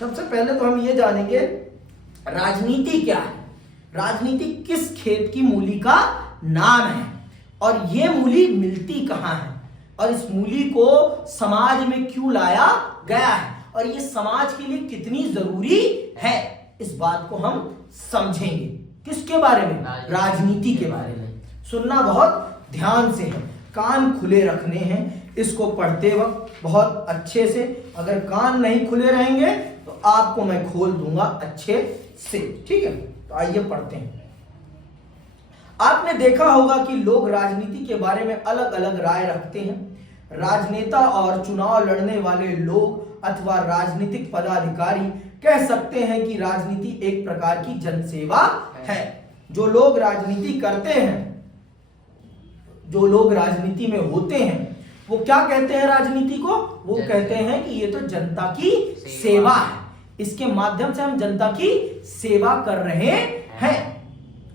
सबसे पहले तो हम ये जानेंगे राजनीति क्या है। राजनीति किस खेत की मूली का नाम है और ये मूली मिलती कहाँ है और इस मूली को समाज में क्यों लाया गया है और ये समाज के लिए कितनी जरूरी है, इस बात को हम समझेंगे। किसके बारे में? राजनीति के बारे में। सुनना बहुत ध्यान से है, कान खुले रखने हैं इसको पढ़ते वक्त बहुत अच्छे से। अगर कान नहीं खुले रहेंगे तो आपको मैं खोल दूंगा अच्छे से, ठीक है। तो आइए पढ़ते हैं। आपने देखा होगा कि लोग राजनीति के बारे में अलग अलग राय रखते हैं। राजनेता और चुनाव लड़ने वाले लोग अथवा राजनीतिक पदाधिकारी कह सकते हैं कि राजनीति एक प्रकार की जनसेवा है। जो लोग राजनीति करते हैं, जो लोग राजनीति में होते हैं, वो क्या कहते हैं राजनीति को? वो कहते हैं कि ये तो जनता की सेवा है, इसके माध्यम से हम जनता की सेवा कर रहे हैं।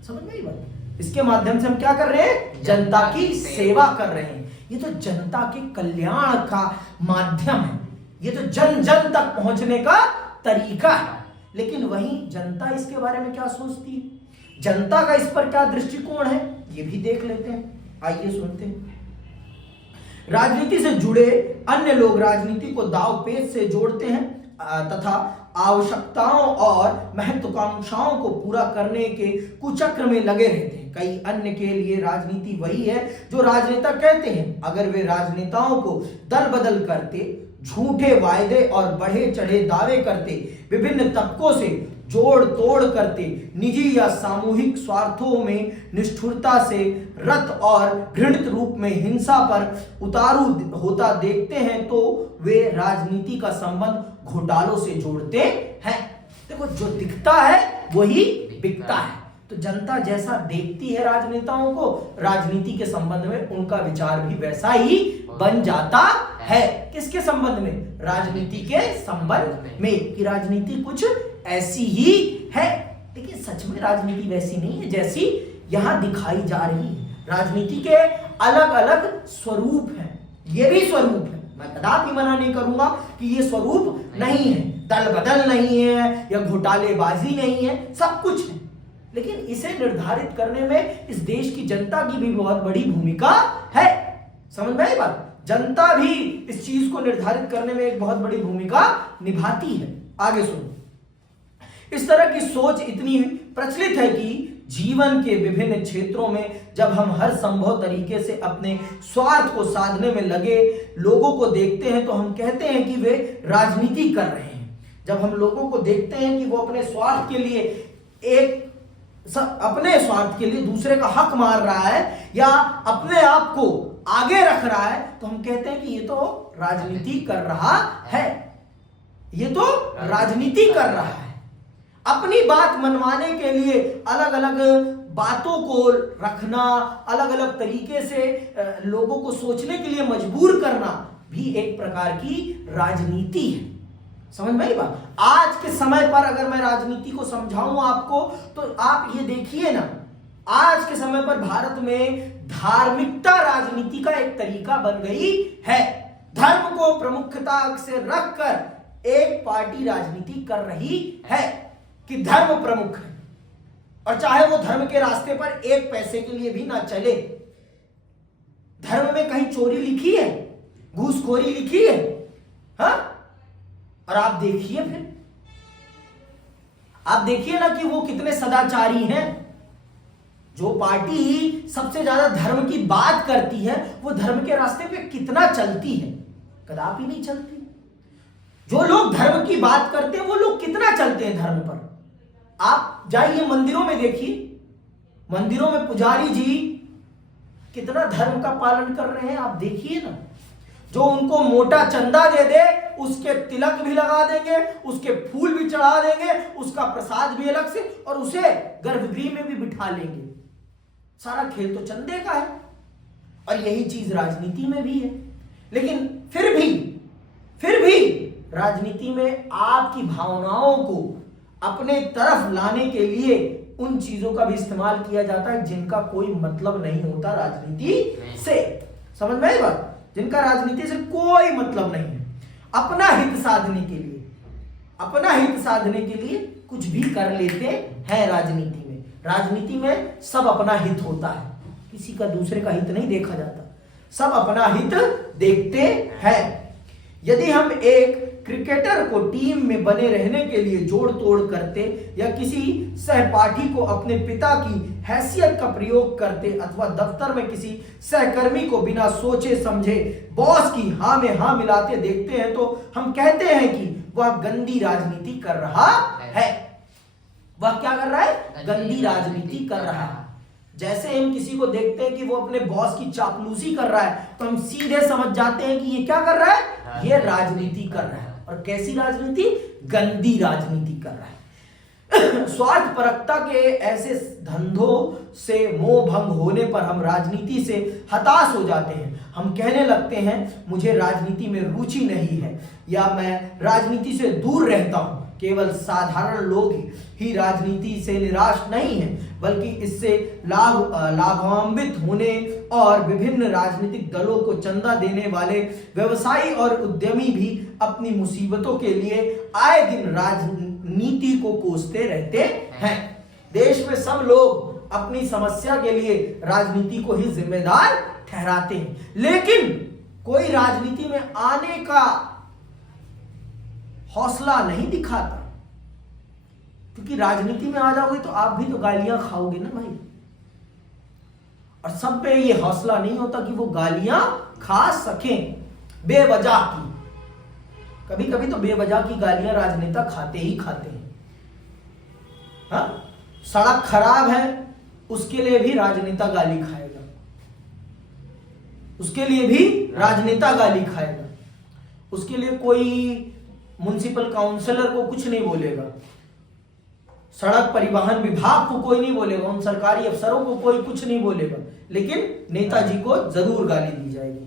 समझ में आई बात? इसके माध्यम से हम क्या कर रहे हैं? जनता की सेवा कर रहे हैं। ये तो जनता के कल्याण का माध्यम है, ये तो जन जन तक पहुंचने का तरीका है। लेकिन वहीं जनता इसके बारे में क्या सोचती है, जनता का इस पर क्या दृष्टिकोण है, ये भी देख लेते हैं। आइए सुनते हैं। राजनीति से जुड़े अन्य लोग राजनीति को दाव पेच से जोड़ते हैं तथा आवश्यकताओं और महत्वाकांक्षाओं को पूरा करने के कुचक्र में लगे रहते हैं। कई अन्य के लिए राजनीति वही है जो राजनेता कहते हैं। अगर वे राजनेताओं को दल बदल करते, झूठे वायदे और बढ़े चढ़े दावे करते, विभिन्न तबकों से जोड़ तोड़ करते, निजी या सामूहिक स्वार्थों में निष्ठुरता से रत और घृणित रूप में हिंसा पर उतारू होता देखते हैं, तो वे राजनीति का संबंध घोटालों से जोड़ते हैं। देखो, जो दिखता है वही बिकता है। तो जनता जैसा देखती है राजनेताओं को, राजनीति के संबंध में उनका विचार भी वैसा ही बन जाता है। किसके संबंध में? राजनीति के संबंध में, कि राजनीति कुछ ऐसी ही है। लेकिन सच में राजनीति वैसी नहीं है जैसी यहां दिखाई जा रही है। राजनीति के अलग अलग स्वरूप हैं, ये भी स्वरूप है। मैं कदापि मना नहीं करूंगा कि ये स्वरूप नहीं है, दल बदल नहीं है या घोटालेबाजी नहीं है, सब कुछ है। लेकिन इसे निर्धारित करने में इस देश की जनता की भी बहुत बड़ी भूमिका है। समझ में आई बात? जनता भी इस चीज को निर्धारित करने में एक बहुत बड़ी भूमिका निभाती है। आगे सुनो। इस तरह की सोच इतनी प्रचलित है कि जीवन के विभिन्न क्षेत्रों में जब हम हर संभव तरीके से अपने स्वार्थ को साधने में लगे लोगों को देखते हैं तो हम कहते हैं कि वे राजनीति कर रहे हैं। जब हम लोगों को देखते हैं कि वो अपने स्वार्थ के लिए अपने स्वार्थ के लिए दूसरे का हक मार रहा है या अपने आप को आगे रख रहा है, तो हम कहते हैं कि ये तो राजनीति कर रहा है, ये तो राजनीति कर रहा है। अपनी बात मनवाने के लिए अलग अलग बातों को रखना, अलग अलग तरीके से लोगों को सोचने के लिए मजबूर करना भी एक प्रकार की राजनीति है। समझ में आई बात? आज के समय पर अगर मैं राजनीति को समझाऊं आपको, तो आप ये देखिए ना, आज के समय पर भारत में धार्मिकता राजनीति का एक तरीका बन गई है। धर्म को प्रमुखता से रखकर एक पार्टी राजनीति कर रही है कि धर्म प्रमुख है, और चाहे वो धर्म के रास्ते पर एक पैसे के लिए भी ना चले। धर्म में कहीं चोरी लिखी है, घूसखोरी लिखी है? हाँ? और आप देखिए, फिर आप देखिए ना कि वो कितने सदाचारी हैं। जो पार्टी सबसे ज्यादा धर्म की बात करती है वो धर्म के रास्ते पे कितना चलती है? कदापि नहीं चलती। जो लोग धर्म की बात करते हैं वो लोग कितना चलते हैं धर्म पर? आप जाइए मंदिरों में, देखिए मंदिरों में पुजारी जी कितना धर्म का पालन कर रहे हैं, आप देखिए ना। जो उनको मोटा चंदा दे दे उसके तिलक भी लगा देंगे, उसके फूल भी चढ़ा देंगे, उसका प्रसाद भी अलग से, और उसे गर्भगृह में भी बिठा लेंगे। सारा खेल तो चंदे का है। और यही चीज राजनीति में भी है। लेकिन फिर भी राजनीति में आपकी भावनाओं को अपने तरफ लाने के लिए उन चीजों का भी इस्तेमाल किया जाता है जिनका कोई मतलब नहीं होता राजनीति से। समझ में आई बात? जिनका राजनीति से कोई मतलब नहीं है, अपना हित साधने के लिए अपना हित साधने के लिए कुछ भी कर लेते हैं। राजनीति में, राजनीति में सब अपना हित होता है, किसी का दूसरे का हित नहीं देखा जाता, सब अपना हित देखते हैं। यदि हम एक क्रिकेटर को टीम में बने रहने के लिए जोड़ तोड़ करते या किसी सहपाठी को अपने पिता की हैसियत का प्रयोग करते अथवा दफ्तर में किसी सहकर्मी को बिना सोचे समझे बॉस की हाँ में हाँ मिलाते देखते हैं तो हम कहते हैं कि वह गंदी राजनीति कर रहा है। वह क्या कर रहा है? गंदी राजनीति कर रहा है। जैसे हम किसी को देखते हैं कि वो अपने बॉस की चापलूसी कर रहा है तो हम सीधे समझ जाते हैं कि ये क्या कर रहा है? ये राजनीति कर रहा है। और कैसी राजनीति? गंदी राजनीति कर रहा है। स्वार्थपरकता के ऐसे धंधों से मोह भंग होने पर हम राजनीति से हताश हो जाते हैं। हम कहने लगते हैं मुझे राजनीति में रुचि नहीं है या मैं राजनीति से दूर रहता हूं। केवल साधारण लोग ही राजनीति से निराश नहीं हैं, बल्कि इससे लाभान्वित होने और विभिन्न राजनीतिक दलों को चंदा देने वाले व्यवसायी और उद्यमी भी अपनी मुसीबतों के लिए आए दिन राजनीति को कोसते रहते हैं। देश में सब लोग अपनी समस्या के लिए राजनीति को ही जिम्मेदार ठहराते हैं, लेकिन कोई राजनीति में आने का हौसला नहीं दिखाता, क्योंकि राजनीति में आ जाओगे तो आप भी तो गालियां खाओगे ना भाई। और सब पे ये हौसला नहीं होता कि वो गालियां खा सकें बेवजह की। कभी कभी तो बेवजह की गालियां राजनेता खाते ही खाते हैं। हाँ? सड़क खराब है उसके लिए भी राजनेता गाली खाएगा, उसके लिए भी राजनेता गाली खाएगा, उसके लिए कोई म्युनिसिपल काउंसलर को कुछ नहीं बोलेगा, सड़क परिवहन विभाग को कोई नहीं बोलेगा, उन सरकारी अफसरों को कोई कुछ नहीं बोलेगा, लेकिन नेताजी को जरूर गाली दी जाएगी।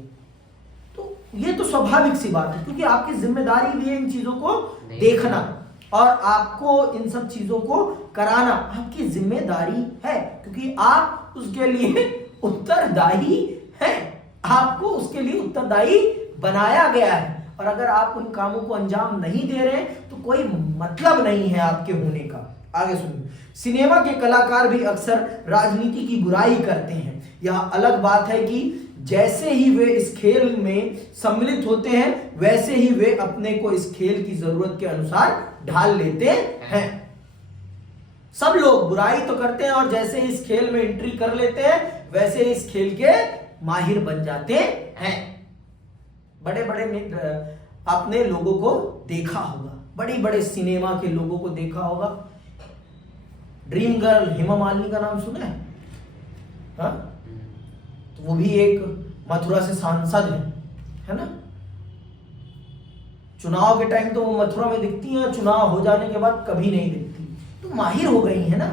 तो ये तो स्वाभाविक सी बात है, क्योंकि आपकी जिम्मेदारी भी है इन चीजों को देखना और आपको इन सब चीजों को कराना आपकी जिम्मेदारी है, क्योंकि आप उसके लिए उत्तरदायी हैं। आपको उसके लिए उत्तरदायी बनाया गया है, और अगर आप उन कामों को अंजाम नहीं दे रहे तो कोई मतलब नहीं है आपके होने का। आगे सुनिए। सिनेमा के कलाकार भी अक्सर राजनीति की बुराई करते हैं। यह अलग बात है कि जैसे ही वे इस खेल में सम्मिलित होते हैं वैसे ही वे अपने को इस खेल की जरूरत के अनुसार ढाल लेते हैं। सब लोग बुराई तो करते हैं और जैसे ही इस खेल में एंट्री कर लेते हैं वैसे इस खेल के माहिर बन जाते हैं। बड़े बड़े आपने लोगों को देखा होगा, बड़ी बड़े सिनेमा के लोगों को देखा होगा। ड्रीम गर्ल हेमा मालिनी का नाम सुना है? हाँ? तो वो भी एक मथुरा से सांसद है ना। चुनाव के टाइम तो वो मथुरा में दिखती हैं, चुनाव हो जाने के बाद कभी नहीं दिखती। तो माहिर हो गई है ना,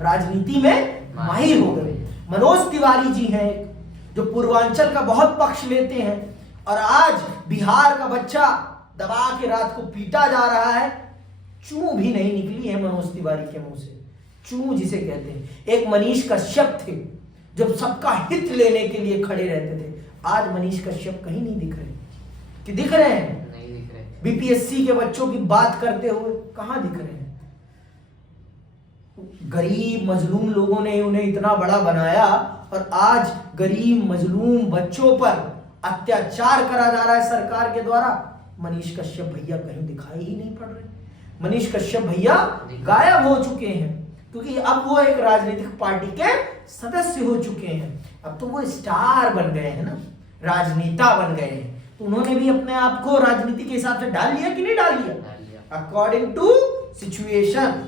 राजनीति में माहिर हो गए। मनोज तिवारी जी हैं जो पूर्वांचल का बहुत पक्ष लेते हैं, और आज बिहार का बच्चा दबा के रात को पीटा जा रहा है। चू भी नहीं निकली है मनोज तिवारी के मुंह से, चू जिसे कहते हैं। एक मनीष कश्यप थे जब सबका हित लेने के लिए खड़े रहते थे। आज मनीष कश्यप कहीं नहीं दिख रहे, कि दिख रहे हैं? नहीं दिख रहे। बीपीएससी के बच्चों की बात करते हुए कहां दिख रहे हैं? गरीब मजलूम लोगों ने उन्हें इतना बड़ा बनाया और आज गरीब मजलूम बच्चों पर अत्याचार करा जा रहा है सरकार के द्वारा। मनीष कश्यप भैया कहीं दिखाई ही नहीं पड़ रहे। मनीष कश्यप भैया गायब हो चुके हैं, क्योंकि अब वो एक राजनीतिक पार्टी के सदस्य हो चुके हैं। अब तो वो स्टार बन गए हैं ना, राजनेता बन गए हैं। तो उन्होंने भी अपने आप को राजनीति के हिसाब से डाल लिया कि नहीं डाल लिया? According to situation.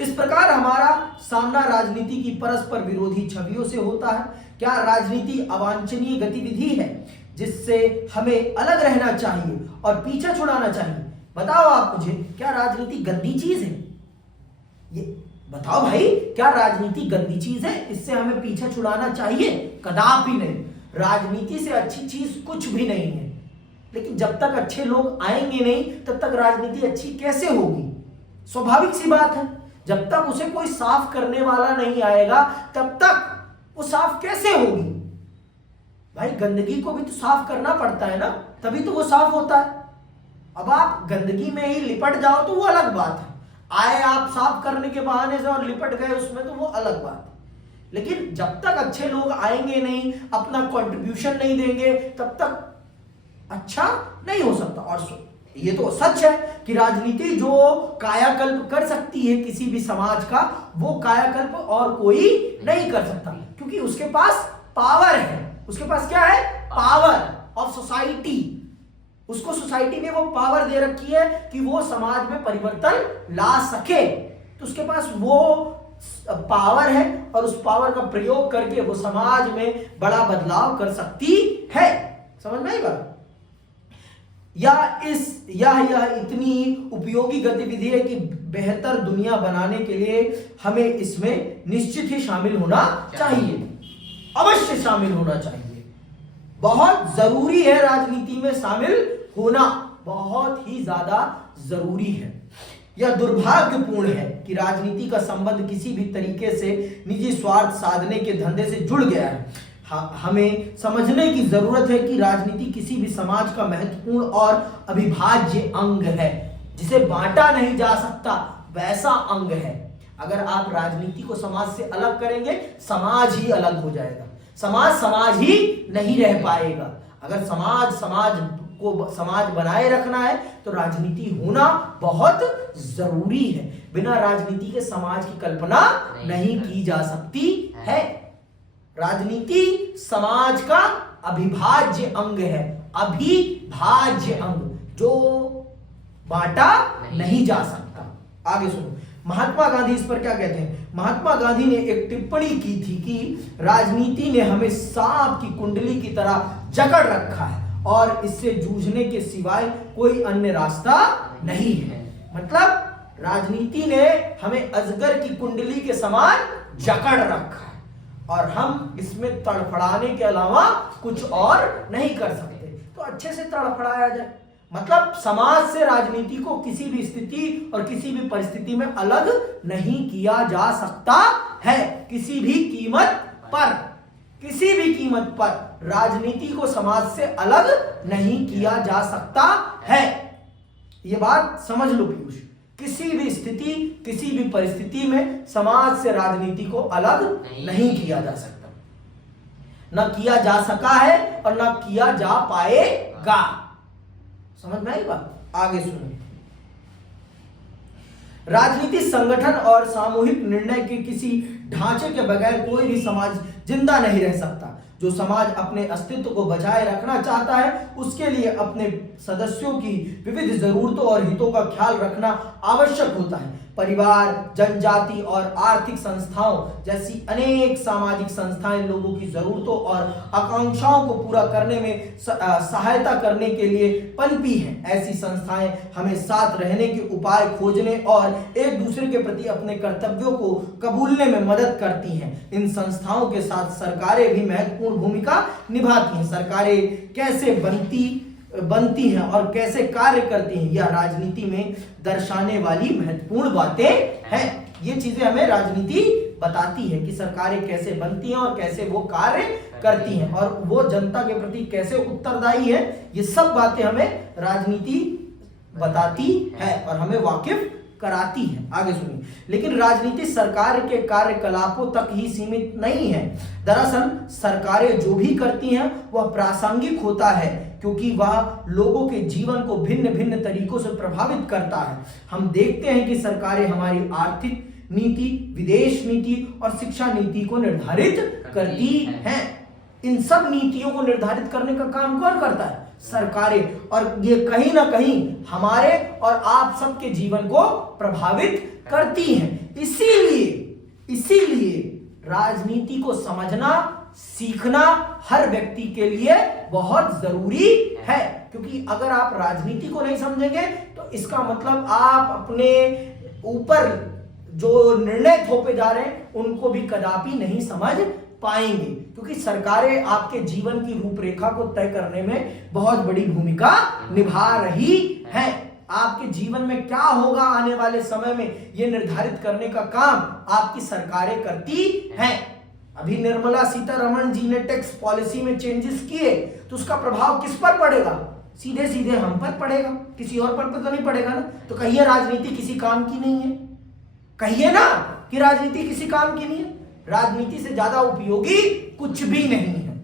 इस प्रकार हमारा सामना राजनीति की परस्पर विरोधी छवियों से होता है। क्या राजनीति अवांछनीय गतिविधि है जिससे हमें अलग रहना चाहिए और पीछा छुड़ाना चाहिए? बताओ आप मुझे, क्या राजनीति गंदी चीज है? ये बताओ भाई, क्या राजनीति गंदी चीज है? इससे हमें पीछा छुड़ाना चाहिए? कदापि नहीं। राजनीति से अच्छी चीज कुछ भी नहीं है, लेकिन जब तक अच्छे लोग आएंगे नहीं तब तक राजनीति अच्छी कैसे होगी? स्वाभाविक सी बात है। जब तक उसे कोई साफ करने वाला नहीं आएगा तब तक वो साफ कैसे होगी? भाई गंदगी को भी तो साफ करना पड़ता है ना, तभी तो वो साफ होता है। अब आप गंदगी में ही लिपट जाओ तो वो अलग बात है, आए आप साफ करने के बहाने से और लिपट गए उसमें तो वो अलग बात है। लेकिन जब तक अच्छे लोग आएंगे नहीं, अपना कंट्रीब्यूशन नहीं देंगे, तब तक अच्छा नहीं हो सकता। और ये तो सच है कि राजनीति जो कायाकल्प कर सकती है किसी भी समाज का, वो कायाकल्प और कोई नहीं कर सकता, क्योंकि उसके पास पावर है। उसके पास क्या है? Power of society. उसको सोसाइटी ने वो पावर दे रखी है कि वो समाज में परिवर्तन ला सके। तो उसके पास वो पावर है और उस पावर का प्रयोग करके वो समाज में बड़ा बदलाव कर सकती है। समझ में आई बात? यह इतनी उपयोगी गतिविधि है कि बेहतर दुनिया बनाने के लिए हमें इसमें निश्चित ही शामिल होना चाहिए, अवश्य शामिल होना चाहिए। बहुत जरूरी है राजनीति में शामिल होना, बहुत ही ज्यादा जरूरी है। यह दुर्भाग्यपूर्ण है कि राजनीति का संबंध किसी भी तरीके से निजी स्वार्थ साधने के धंधे से जुड़ गया है। हमें समझने की जरूरत है कि राजनीति किसी भी समाज का महत्वपूर्ण और अविभाज्य अंग है, जिसे बांटा नहीं जा सकता वैसा अंग है। अगर आप राजनीति को समाज से अलग करेंगे, समाज ही अलग हो जाएगा, समाज ही नहीं रह पाएगा। अगर समाज बनाए रखना है तो राजनीति होना बहुत जरूरी है। बिना राजनीति के समाज की कल्पना नहीं की जा सकती है। राजनीति समाज का अविभाज्य अंग है, अविभाज्य अंग जो बांटा नहीं जा सकता। आगे सुनो, महात्मा गांधी इस पर क्या कहते हैं। महात्मा गांधी ने एक टिप्पणी की थी कि राजनीति ने हमें सांप की कुंडली की तरह जकड़ रखा है और इससे जूझने के सिवाय कोई अन्य रास्ता नहीं है। मतलब राजनीति ने हमें अजगर की कुंडली के समान जकड़ रखा है और हम इसमें तड़फड़ाने के अलावा कुछ और नहीं कर सकते। तो अच्छे से तड़फड़ाया जाए, मतलब समाज से राजनीति को किसी भी स्थिति और किसी भी परिस्थिति में अलग नहीं किया जा सकता है। किसी भी कीमत पर राजनीति को समाज से अलग नहीं किया जा सकता है। यह बात समझ लो पीयूष, किसी भी स्थिति, किसी भी परिस्थिति में समाज से राजनीति को अलग नहीं किया जा सकता, न किया जा सका है और न किया जा पाएगा। समझ में आई बात? आगे सुनो, राजनीति संगठन और सामूहिक निर्णय के किसी ढांचे के बगैर कोई भी समाज जिंदा नहीं रह सकता। जो समाज अपने अस्तित्व को बचाए रखना चाहता है, उसके लिए अपने सदस्यों की विविध जरूरतों और हितों का ख्याल रखना आवश्यक होता है। परिवार, जनजाति और आर्थिक संस्थाओं जैसी अनेक सामाजिक संस्थाएं लोगों की जरूरतों और आकांक्षाओं को पूरा करने में सहायता करने के लिए पनपी हैं। ऐसी संस्थाएं हमें साथ रहने के उपाय खोजने और एक दूसरे के प्रति अपने कर्तव्यों को कबूलने में मदद करती हैं। इन संस्थाओं के साथ सरकारें भी महत्वपूर्ण भूमिका निभाती हैं। सरकारें कैसे बनती हैं और कैसे कार्य करती हैं, यह राजनीति में दर्शाने वाली महत्वपूर्ण बातें हैं। ये चीजें हमें राजनीति बताती है कि सरकारें कैसे बनती हैं और कैसे वो कार्य करती हैं और वो जनता के प्रति कैसे उत्तरदायी है। ये सब बातें हमें राजनीति बताती है और हमें वाकिफ कराती है। आगे सुनिए, लेकिन राजनीति सरकार के कार्यकलापों तक ही सीमित नहीं है। दरअसल सरकारें जो भी करती हैं वह प्रासंगिक होता है, क्योंकि वह लोगों के जीवन को भिन्न भिन्न तरीकों से प्रभावित करता है। हम देखते हैं कि सरकारें हमारी आर्थिक नीति, विदेश नीति और शिक्षा नीति को निर्धारित करती हैं। इन सब नीतियों को निर्धारित करने का काम कौन करता है? सरकारें। और ये कहीं ना कहीं हमारे और आप सबके जीवन को प्रभावित करती हैं। इसीलिए राजनीति को समझना, सीखना हर व्यक्ति के लिए बहुत जरूरी है। क्योंकि अगर आप राजनीति को नहीं समझेंगे तो इसका मतलब आप अपने ऊपर जो निर्णय थोपे जा रहे हैं उनको भी कदापि नहीं समझ पाएंगे। क्योंकि सरकारें आपके जीवन की रूपरेखा को तय करने में बहुत बड़ी भूमिका निभा रही हैं। आपके जीवन में क्या होगा आने वाले समय में, यह निर्धारित करने का काम आपकी सरकारें करती हैं। अभी निर्मला सीतारमण जी ने टैक्स पॉलिसी में चेंजेस किए तो उसका प्रभाव किस पर पड़ेगा? सीधे सीधे हम पर पड़ेगा, किसी और पर तो नहीं पड़ेगा ना। तो कहिए राजनीति किसी काम की नहीं है, कहिए ना कि राजनीति किसी काम की नहीं है। राजनीति से ज्यादा उपयोगी कुछ भी नहीं है।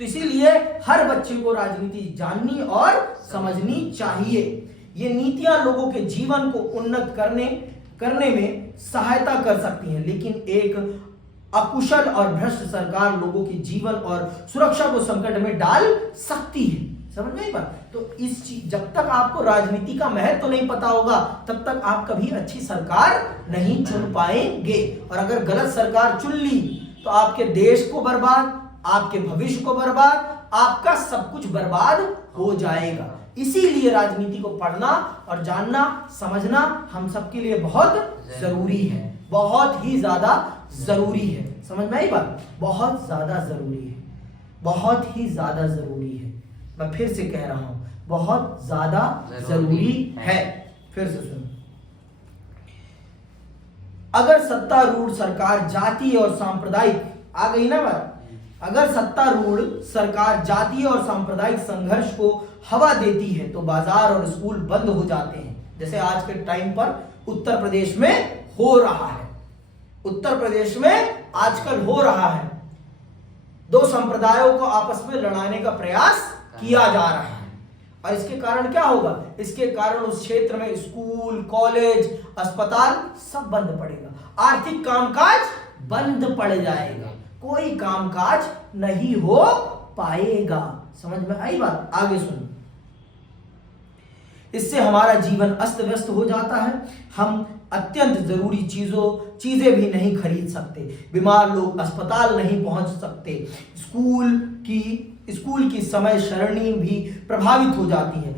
तो इसीलिए हर बच्चे को राजनीति जाननी और समझनी चाहिए। ये नीतियां लोगों के जीवन को उन्नत करने में सहायता कर सकती हैं, लेकिन एक अकुशल और भ्रष्ट सरकार लोगों के जीवन और सुरक्षा को संकट में डाल सकती है। समझ में बात? तो इस चीज, जब तक आपको राजनीति का महत्व नहीं पता होगा तब तक आप कभी अच्छी सरकार नहीं चुन पाएंगे। और अगर गलत सरकार चुन ली तो आपके देश को बर्बाद, आपके भविष्य को बर्बाद, आपका सब कुछ बर्बाद हो जाएगा। इसीलिए राजनीति को पढ़ना और जानना, समझना हम सबके लिए बहुत जरूरी है, बहुत ही ज्यादा जरूरी है। समझ में आई बात? बहुत ज्यादा जरूरी है, बहुत ही ज्यादा जरूरी है। मैं फिर से कह रहा हूं, बहुत ज्यादा जरूरी है। फिर से सुनो, अगर सत्तारूढ़ सरकार जातीय और सांप्रदायिक, आ गई ना बात, अगर सत्तारूढ़ सरकार जातीय और सांप्रदायिक संघर्ष को हवा देती है तो बाजार और स्कूल बंद हो जाते हैं, जैसे आज के टाइम पर उत्तर प्रदेश में हो रहा है। उत्तर प्रदेश में आजकल हो रहा है, दो संप्रदायों को आपस में लड़ाने का प्रयास किया जा रहा है। और इसके कारण क्या होगा? इसके कारण उस क्षेत्र में स्कूल, कॉलेज, अस्पताल सब बंद पड़ेगा, आर्थिक कामकाज बंद पड़ जाएगा, कोई कामकाज नहीं हो पाएगा। समझ में आई बात? आगे सुनो, इससे हमारा जीवन अस्त व्यस्त हो जाता है। हम अत्यंत जरूरी चीजें भी नहीं खरीद सकते, बीमार लोग अस्पताल नहीं पहुंच सकते, स्कूल की समय सारणी भी प्रभावित हो जाती है,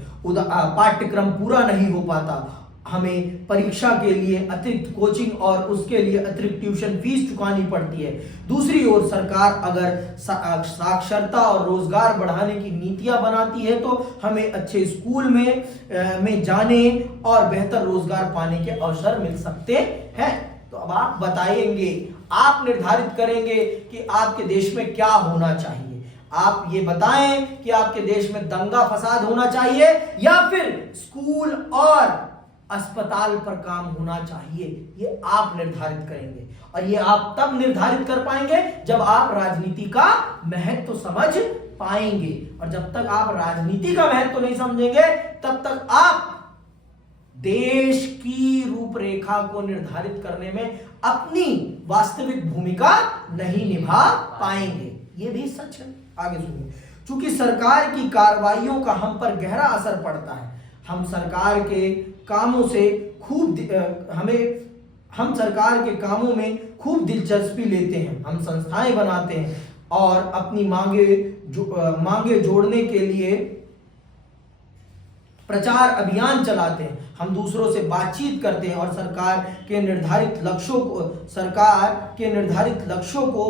पाठ्यक्रम पूरा नहीं हो पाता, हमें परीक्षा के लिए अतिरिक्त कोचिंग और उसके लिए अतिरिक्त ट्यूशन फीस चुकानी पड़ती है। दूसरी ओर सरकार अगर साक्षरता और रोजगार बढ़ाने की नीतियां बनाती है तो हमें अच्छे स्कूल में जाने और बेहतर रोजगार पाने के अवसर मिल सकते हैं। तो अब आप बताएंगे, आप निर्धारित करेंगे कि आपके देश में क्या होना चाहिए। आप ये बताएं कि आपके देश में दंगा फसाद होना चाहिए या फिर स्कूल और अस्पताल पर काम होना चाहिए, ये आप निर्धारित करेंगे। और ये आप तब निर्धारित कर पाएंगे जब आप राजनीति का महत्व तो समझ पाएंगे। और जब तक आप राजनीति का महत्व तो नहीं समझेंगे तब तक आप देश की रूपरेखा को निर्धारित करने में अपनी वास्तविक भूमिका नहीं निभा पाएंगे। ये भी सच है। आगे सुनिए, चूंकि सरकार की कार्रवाइयों का हम पर गहरा असर पड़ता है, हम सरकार के कामों में खूब दिलचस्पी लेते हैं, हम संस्थाएं बनाते हैं और अपनी मांगे जोड़ने के लिए प्रचार अभियान चलाते हैं, हम दूसरों से बातचीत करते हैं और सरकार के निर्धारित लक्ष्यों को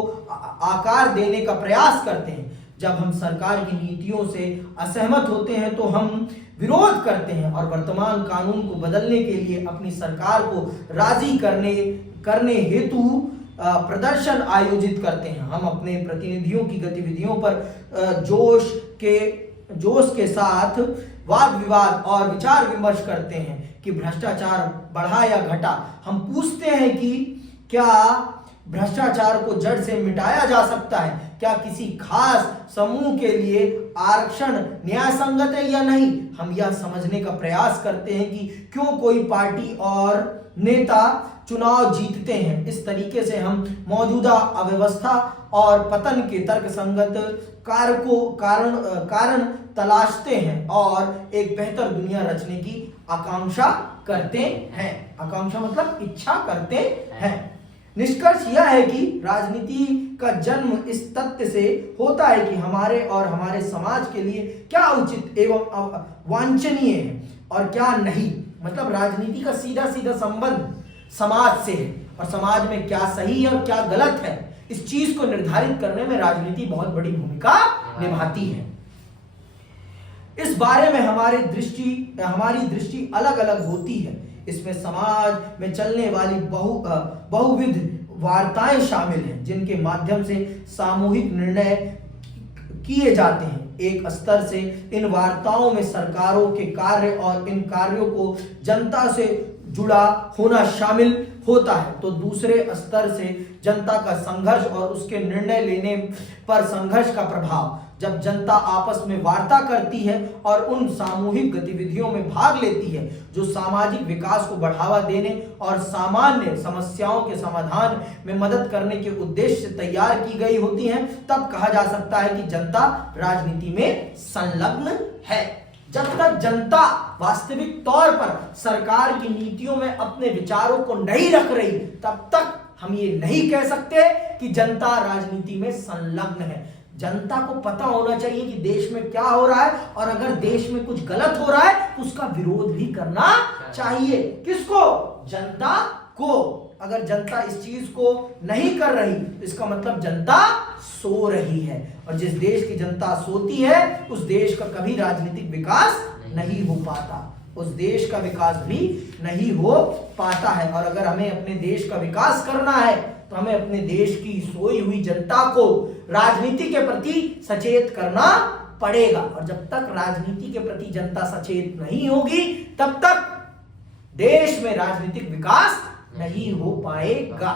आकार देने का प्रयास करते हैं। जब हम सरकार की नीतियों से असहमत होते हैं तो हम विरोध करते हैं और वर्तमान कानून को बदलने के लिए अपनी सरकार को राजी करने हेतु प्रदर्शन आयोजित करते हैं। हम अपने प्रतिनिधियों की गतिविधियों पर जोश के साथ वाद विवाद और विचार विमर्श करते हैं कि भ्रष्टाचार बढ़ा या घटा। हम पूछते हैं कि क्या भ्रष्टाचार को जड़ से मिटाया जा सकता है, क्या किसी खास समूह के लिए आरक्षण न्याय संगत है या नहीं। हम यह समझने का प्रयास करते हैं कि क्यों कोई पार्टी और नेता चुनाव जीतते हैं। इस तरीके से हम मौजूदा अव्यवस्था और पतन के तर्कसंगत कारण तलाशते हैं और एक बेहतर दुनिया रचने की आकांक्षा करते हैं। आकांक्षा मतलब इच्छा करते हैं। निष्कर्ष यह है कि राजनीति का जन्म इस तथ्य से होता है कि हमारे और हमारे समाज के लिए क्या उचित एवं वांछनीय है और क्या नहीं। मतलब राजनीति का सीधा संबंध समाज से है और समाज में क्या सही है और क्या गलत है, इस चीज को निर्धारित करने में राजनीति बहुत बड़ी भूमिका निभाती है। इस बारे में हमारी दृष्टि अलग अलग होती है। इसमें समाज में चलने वाली बहुविध वार्ताएं शामिल हैं जिनके माध्यम से सामूहिक निर्णय किए जाते हैं। एक स्तर से इन वार्ताओं में सरकारों के कार्य और इन कार्यों को जनता से जुड़ा होना शामिल होता है, तो दूसरे स्तर से जनता का संघर्ष और उसके निर्णय लेने पर संघर्ष का प्रभाव। जब जनता आपस में वार्ता करती है और उन सामूहिक गतिविधियों में भाग लेती है जो सामाजिक विकास को बढ़ावा देने और सामान्य समस्याओं के समाधान में मदद करने के उद्देश्य से तैयार की गई होती हैं, तब कहा जा सकता है कि जनता राजनीति में संलग्न है। जब तक जनता वास्तविक तौर पर सरकार की नीतियों में अपने विचारों को नहीं रख रही, तब तक हम ये नहीं कह सकते कि जनता राजनीति में संलग्न है। जनता को पता होना चाहिए कि देश में क्या हो रहा है, और अगर देश में कुछ गलत हो रहा है तो उसका विरोध भी करना चाहिए। किसको? जनता को। अगर जनता इस चीज को नहीं कर रही तो इसका मतलब जनता सो रही है, और जिस देश की जनता सोती है उस देश का कभी राजनीतिक विकास नहीं हो पाता, उस देश का विकास भी नहीं हो पाता है। और अगर हमें अपने देश का विकास करना है तो हमें अपने देश की सोई हुई जनता को राजनीति के प्रति सचेत करना पड़ेगा, और जब तक राजनीति के प्रति जनता सचेत नहीं होगी तब तक देश में राजनीतिक विकास नहीं हो पाएगा।